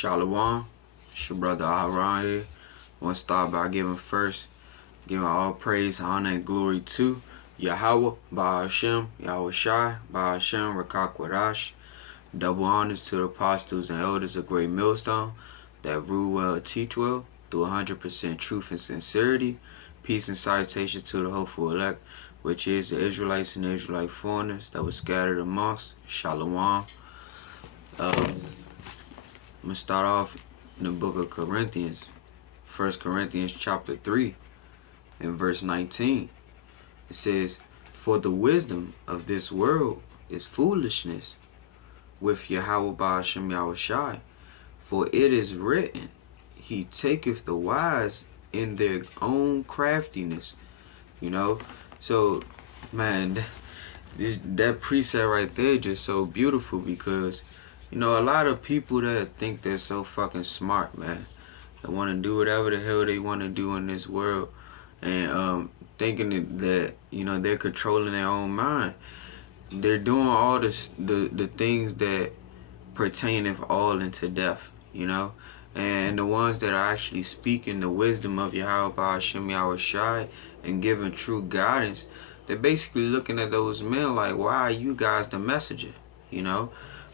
Shalom, it's your brother Aharon here. I want to start by giving all praise, honor, and glory to YAHAWAH, bahasham, YAHAWASHI, bahasham, qadash. Double honors to the apostles and elders of Great Millstone that rule well and teach well through 100% truth and sincerity. Peace and salutations to the hopeful elect, which is the Israelites and the Israelite foreigners that were scattered amongst. Shalom. I'm going to start off in the book of Corinthians, 1 Corinthians chapter 3 and verse 19. It says, "For the wisdom of this world is foolishness with Yahweh bahasham Yahawashi. For it is written, He taketh the wise in their own craftiness." You know, so man, that precept right there just so beautiful, because you know, a lot of people that think they're so fucking smart, man, that want to do whatever the hell they want to do in this world, and thinking that you know they're controlling their own mind. They're doing all this, the things that pertaineth all into death, you know. And the ones that are actually speaking the wisdom of Yahweh bahasham Yahawashi and giving true guidance, they're basically looking at those men like, why are you guys the messenger, you know?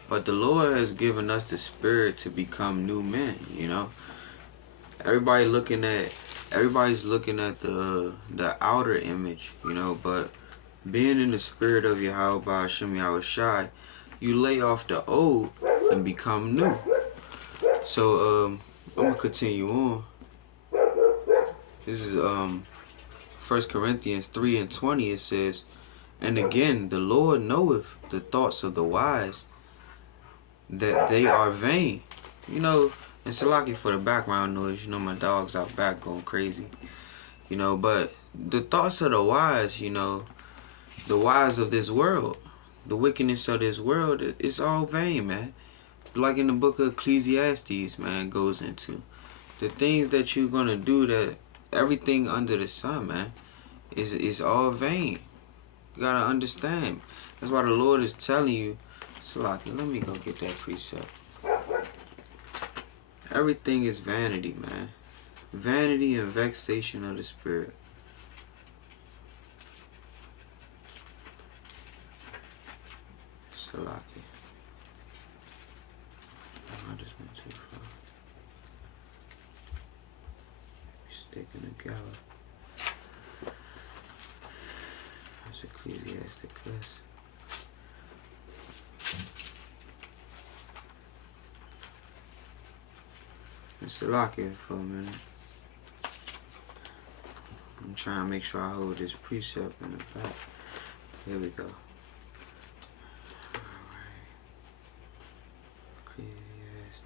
But the Lord has given us the spirit to become new men, you know. Everybody's looking at the outer image, you know, but being in the spirit of Yahweh bahasham Yahawashi, you lay off the old and become new. So I'm gonna continue on. This is 1 Corinthians 3 and 20. It says, "And again, the Lord knoweth the thoughts of the wise, that they are vain." You know, and Salaki for the background noise, you know, my dog's out back going crazy. You know, but the thoughts of the wise, you know, the wise of this world, the wickedness of this world, it's all vain, man. Like in the book of Ecclesiastes, man, goes into the things that you're gonna do, that everything under the sun, man, is all vain. You gotta understand. That's why the Lord is telling you, Salaki, let me go get that precept. Everything is vanity, man. Vanity and vexation of the spirit. Salaki. I just went too far. Mistaken together. That's Ecclesiasticus. It's a lock here for a minute. I'm trying to make sure I hold this precept in the back. Here we go. Alright. Ecclesiastes.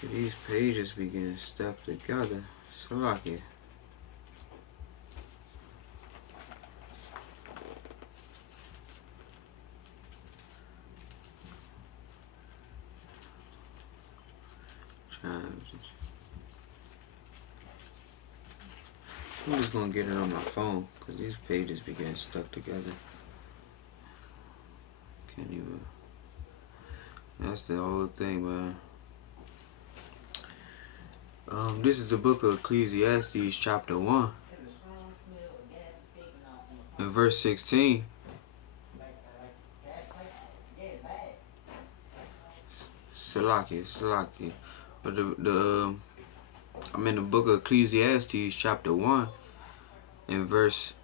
See, these pages begin stuck together. So lock it. I'm just gonna get it on my phone, because these pages begin stuck together. Can't even. That's the whole thing, man. This is the book of Ecclesiastes chapter 1 and verse 16. Salaki. But I'm in the book of Ecclesiastes chapter 1 and verse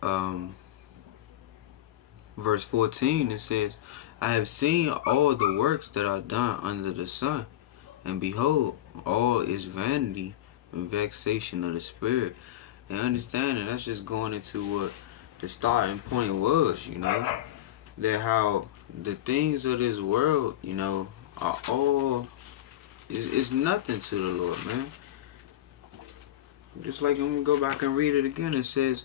14. It says, "I have seen all the works that are done under the sun, and behold, all is vanity and vexation of the spirit." And understanding, that's just going into what the starting point was, you know, that how the things of this world, you know, are all is nothing to the Lord, man. Just like, I'm gonna go back and read it again. It says,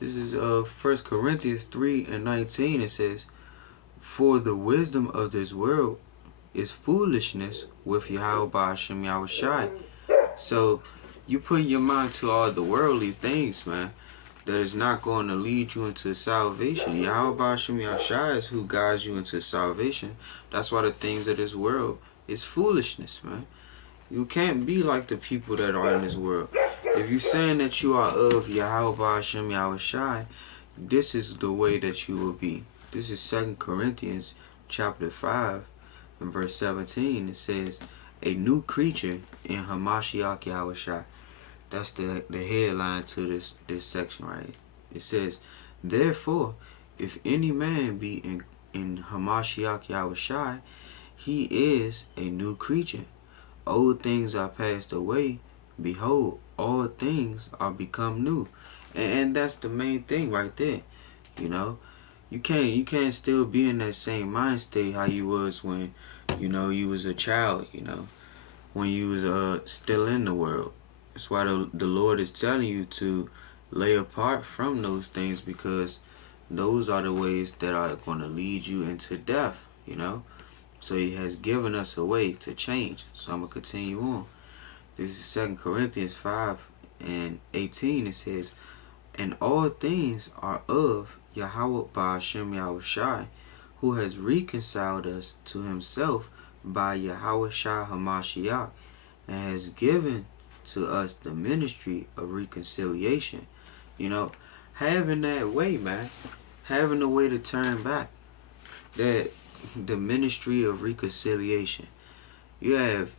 this is 1 Corinthians 3 and 19. It says, "For the wisdom of this world is foolishness with Yahweh bahasham Yahawashi." So You putting your mind to all the worldly things, man, that is not going to lead you into salvation. YAHAWASHI is who guides you into salvation. That's why the things of this world is foolishness, man. You can't be like the people that are in this world. If you're saying that you are of YAHAWASHI, this is the way that you will be. This is 2 Corinthians chapter 5 and verse 17. It says, a new creature in Hamashiach Yahushai. That's the headline to this section right. It says, therefore, if any man be in Hamashiach Yahushai, he is a new creature. Old things are passed away. Behold, all things are become new. And that's the main thing right there. You know, you can't still be in that same mind state how you was when, you know, you was a child, you know, when you was still in the world. That's why the Lord is telling you to lay apart from those things, because those are the ways that are going to lead you into death, you know. So he has given us a way to change. So I'm going to continue on. This is 2 Corinthians 5 and 18. It says, and all things are of Yahweh bahasham Yahushai, who has reconciled us to himself by Yahawashi Hamashiach, and has given to us the ministry of reconciliation. You know, having that way, man, having a way to turn back, that the ministry of reconciliation. You have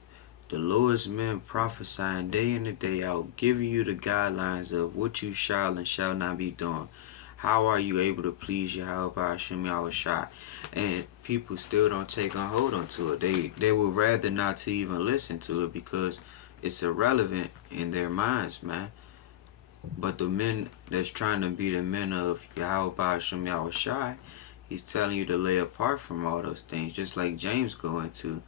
the Lord's men prophesying day in and day out, giving you the guidelines of what you shall and shall not be doing. How are you able to please Yahweh bahasham Yahushai? And people still don't take on hold onto it. They would rather not to even listen to it because it's irrelevant in their minds, man. But the men that's trying to be the men of Yahweh bahasham Yahushai, he's telling you to lay apart from all those things. Just like James go into,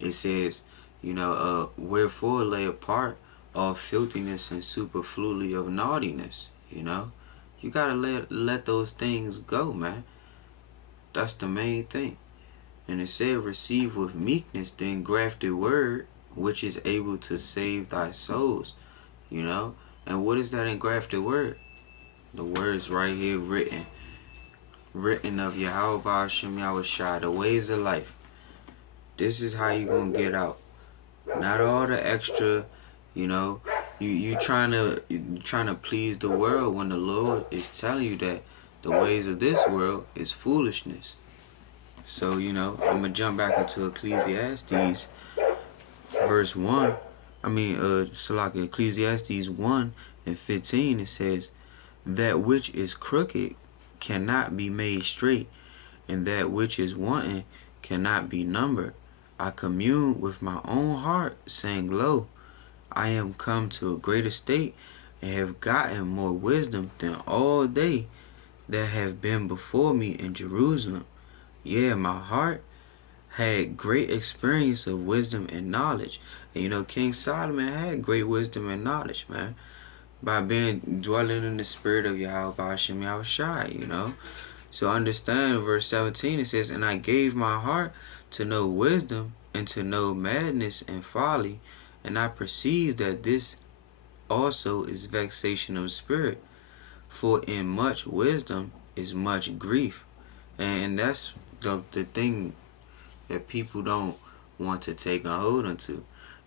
it says, you know, wherefore lay apart all filthiness and superfluity of naughtiness, you know. You gotta let those things go, man. That's the main thing. And it said, receive with meekness the engrafted word, which is able to save thy souls, you know. And what is that engrafted word? The words right here written of Yahweh bahasham Yahushai, the ways of life. This is how you gonna get out. Not all the extra, you know. You trying to please the world when the Lord is telling you that the ways of this world is foolishness. So, you know, I'm gonna jump back into Ecclesiastes verse 1. Ecclesiastes 1 and 15. It says, that which is crooked cannot be made straight, and that which is wanting cannot be numbered. I commune with my own heart, saying, lo, I am come to a great estate, and have gotten more wisdom than all they that have been before me in Jerusalem. Yeah, my heart had great experience of wisdom and knowledge. And you know, King Solomon had great wisdom and knowledge, man, by dwelling in the spirit of Yahweh bahasham Yahushai, you know. So understand verse 17, it says, and I gave my heart to know wisdom and to know madness and folly, and I perceive that this also is vexation of spirit, for in much wisdom is much grief. And that's the thing that people don't want to take a hold onto.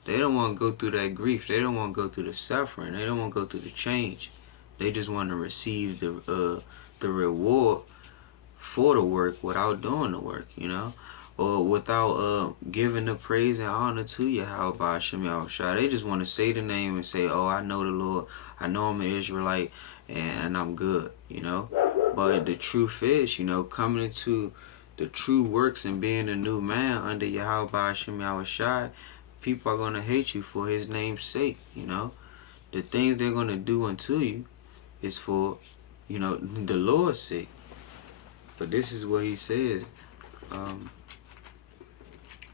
They don't want to go through that grief. They don't want to go through the suffering. They don't want to go through the change. They just want to receive the reward for the work without doing the work, you know, or without giving the praise and honor to Yahweh bahasham Yahushai. They just want to say the name and say, oh, I know the Lord, I know I'm an Israelite, and I'm good, you know. But the truth is, you know, coming into the true works and being a new man under Yahweh bahasham Yahushai, people are going to hate you for his name's sake, you know. The things they're going to do unto you is for, you know, the Lord's sake. But this is what he says.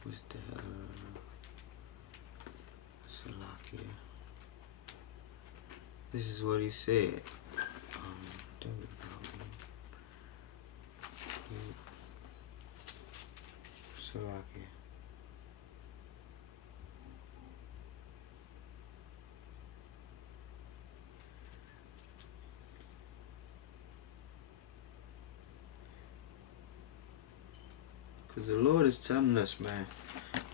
What's the Salakia? This is what he said. There we go. Salakia. Because the Lord is telling us, man,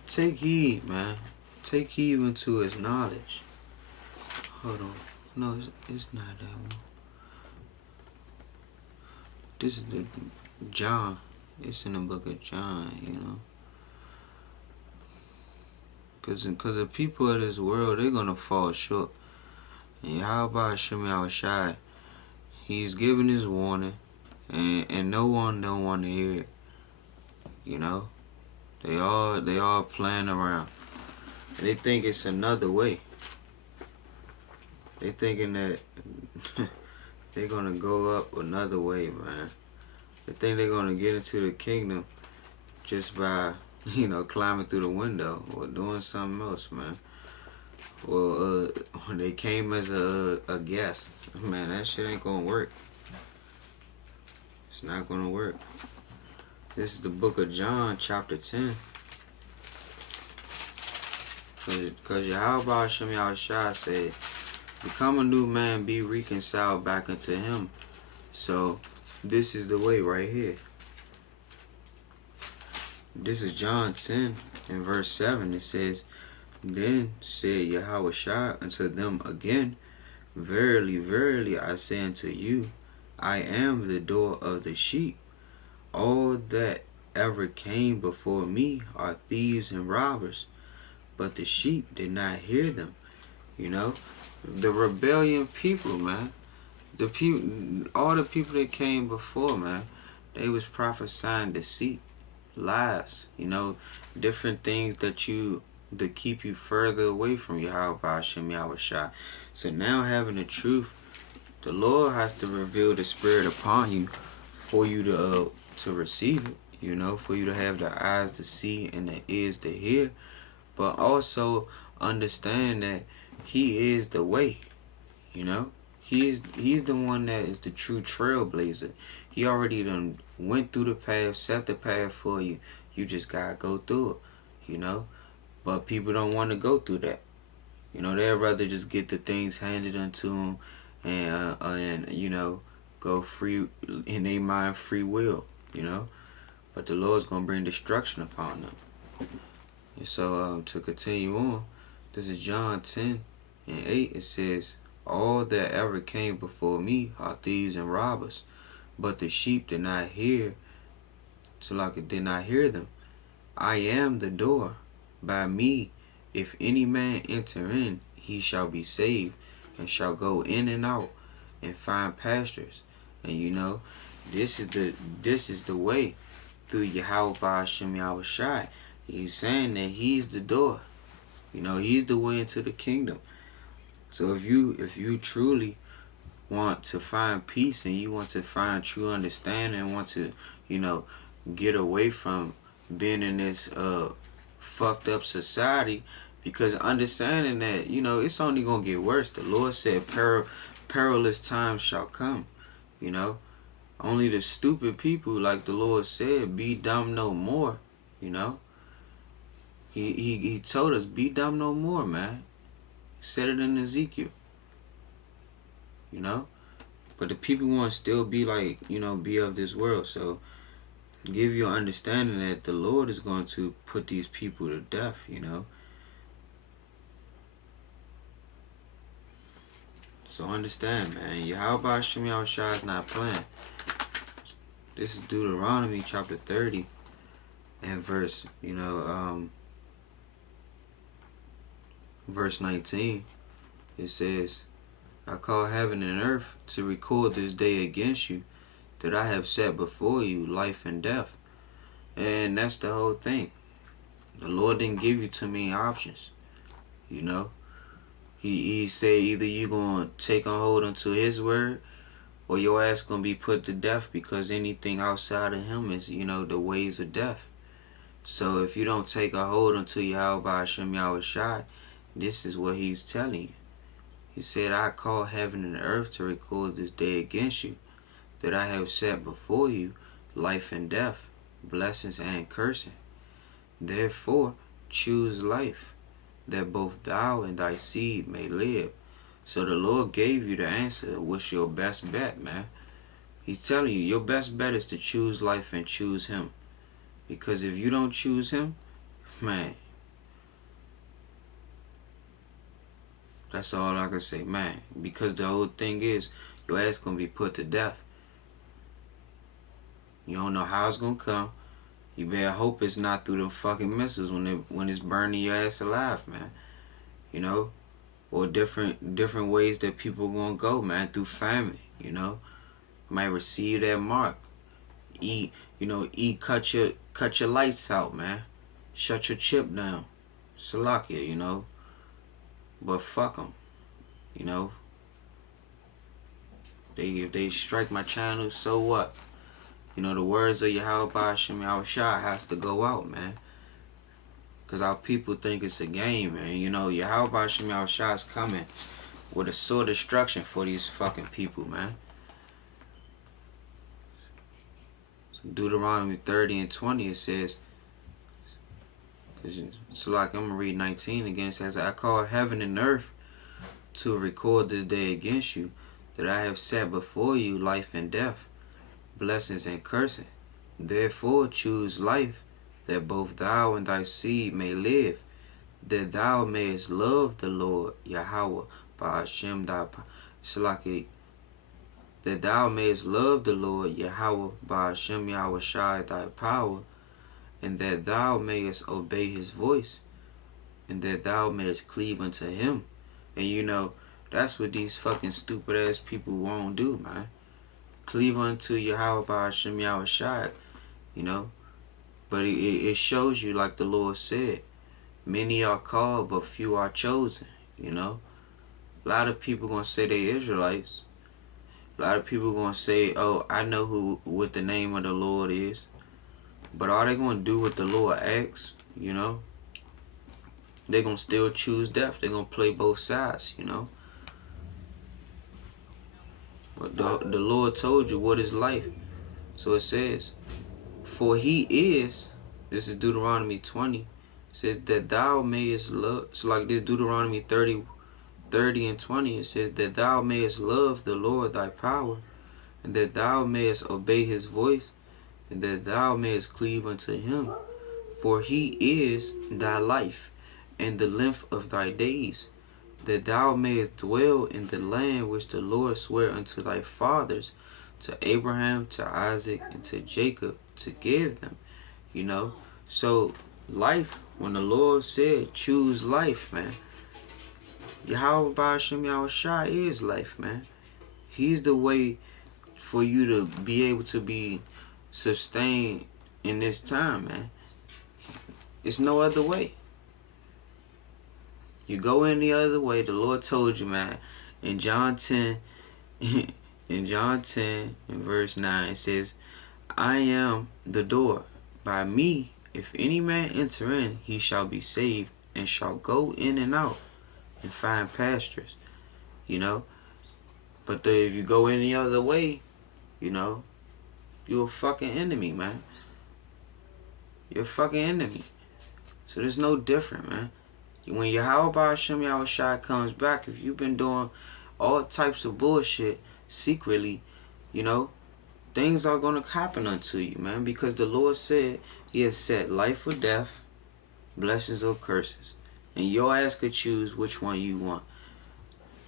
take heed, man. Take heed unto his knowledge. Hold on. No, it's not that one. This is the John. It's in the book of John, you know. Because the people of this world, they're going to fall short. And YAHAWASHI, he's giving his warning. And no one don't want to hear it. You know. They all playing around. And they think it's another way. They thinking that they're going to go up another way, man. They think they're going to get into the kingdom just by, you know, climbing through the window or doing something else, man. Well, when they came as a guest, man, that shit ain't going to work. It's not going to work. This is the book of John, chapter 10. Because YAHAWASHI said, become a new man, be reconciled back unto him. So, this is the way right here. This is John 10 and verse 7. It says, then said YAHAWASHI unto them again, verily, verily, I say unto you, I am the door of the sheep. All that ever came before me are thieves and robbers, but the sheep did not hear them. You know, the rebellion people, man. The people, all the people that came before, man, they was prophesying deceit, lies. You know, different things that keep you further away from YAHAWASHI. So now having the truth, the Lord has to reveal the Spirit upon you for you to receive it. You know, for you to have the eyes to see and the ears to hear, but also understand that he is the way. You know, he's the one that is the true trailblazer. He already done went through the path, set the path for you. You just gotta go through it. You know, but people don't want to go through that. You know, they'd rather just get the things handed unto them and you know, go free in their mind, free will. You know, but the Lord's gonna bring destruction upon them. And so to continue on, this is John 10 and 8. It says, all that ever came before me are thieves and robbers, but the sheep did not hear, so like it did not hear them. I am the door. By me, if any man enter in, he shall be saved, and shall go in and out, and find pastures. And you know, this is the way through YAHAWASHI. He's saying that he's the door. You know, he's the way into the kingdom. So if you truly want to find peace and you want to find true understanding and want to, you know, get away from being in this fucked up society, because understanding that, you know, it's only gonna get worse. The Lord said perilous times shall come. You know, only the stupid people, like the Lord said, be dumb no more. You know, he told us, be dumb no more, man. He said it in Ezekiel. You know, but the people want to still be like, you know, be of this world. So give you an understanding that the Lord is going to put these people to death, you know. So understand, man, YAHAWASHI is not playing. This is Deuteronomy chapter 30 and verse, you know, verse 19. It says, I call heaven and earth to record this day against you, that I have set before you life and death. And that's the whole thing. The Lord didn't give you too many options. You know, he said either you're going to take on hold unto his word, or your ass going to be put to death, because anything outside of him is, you know, the ways of death. So if you don't take a hold unto YAHAWASHI, this is what he's telling you. He said, I call heaven and earth to record this day against you, that I have set before you life and death, blessings and cursing. Therefore choose life, that both thou and thy seed may live. So the Lord gave you the answer. What's your best bet, man? He's telling you, your best bet is to choose life and choose him. Because if you don't choose him, man, that's all I can say, man. Because the whole thing is, your ass gonna be put to death. You don't know how it's gonna come. You better hope it's not through them fucking missiles when it's burning your ass alive, man. You know, or different ways that people gonna go, man, through famine. You know, might receive that mark. Cut your lights out, man. Shut your chip down. Salakia, you know. But fuck them, you know. If they strike my channel, so what? You know, the words of Yahweh bahasham YAHAWASHI has to go out, man. Because our people think it's a game, man. You know, Yahweh bahasham YAHAWASHI is coming with a sword of destruction for these fucking people, man. So Deuteronomy 30 and 20, it says, so like I'm going to read 19 again. It says, I call heaven and earth to record this day against you, that I have set before you life and death, blessings and cursing. Therefore choose life, that both thou and thy seed may live, that thou mayest love the Lord Yahweh bahasham that thou mayest love the Lord Yahweh bahasham YAHAWASHI thy power, and that thou mayest obey his voice, and that thou mayest cleave unto him. And you know, that's what these fucking stupid ass people won't do, man. Cleave unto Yahweh bahasham YAHAWASHI, you know. But it shows you, like the Lord said, many are called, but few are chosen, you know. A lot of people gonna say they Israelites. A lot of people gonna say, oh, I know what the name of the Lord is. But are they gonna do what the Lord asks, you know? They're gonna still choose death. They're gonna play both sides, you know. But the Lord told you what is life. So it says, for he is, this is Deuteronomy 20, it says that thou mayest love, so like this Deuteronomy 30 and 20, it says that thou mayest love the Lord thy power, and that thou mayest obey his voice, and that thou mayest cleave unto him. For he is thy life, and the length of thy days, that thou mayest dwell in the land which the Lord sware unto thy fathers, to Abraham, to Isaac, and to Jacob, to give them. You know, so life, when the Lord said choose life, man, Yahweh bahasham YAHAWASHI is life, man. He's the way for you to be able to be sustained in this time, man. It's no other way. You go any other way, the Lord told you, man. In John 10, in verse 9, it says, I am the door. By me, if any man enter in, he shall be saved, and shall go in and out, and find pastures. You know? But if you go any other way, you know, you're a fucking enemy, man. You're a fucking enemy. So there's no different, man. When Yahweh bahasham YAHAWASHI comes back, if you've been doing all types of bullshit secretly, you know, things are going to happen unto you, man. Because the Lord said he has set life or death, blessings or curses. And your ass could choose which one you want.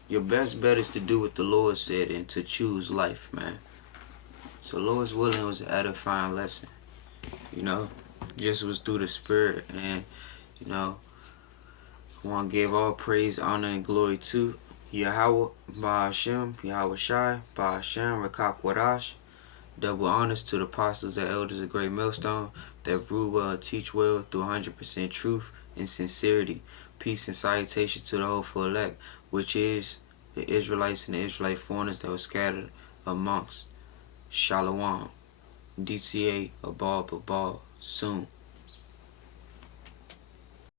Your best bet is to do what the Lord said and to choose life, man. So Lord's willing, it was an edifying lesson. You know, just was through the Spirit. And, you know, I want to give all praise, honor, and glory to Yahweh bahasham YAHAWASHI bahasham qadash. Double honors to the apostles and elders of Great Millstone that rule well and teach well through 100% truth and sincerity. Peace and salutation to the hopeful elect, which is the Israelites and the Israelite foreigners that were scattered amongst. Shalom. DTA, Abal, soon.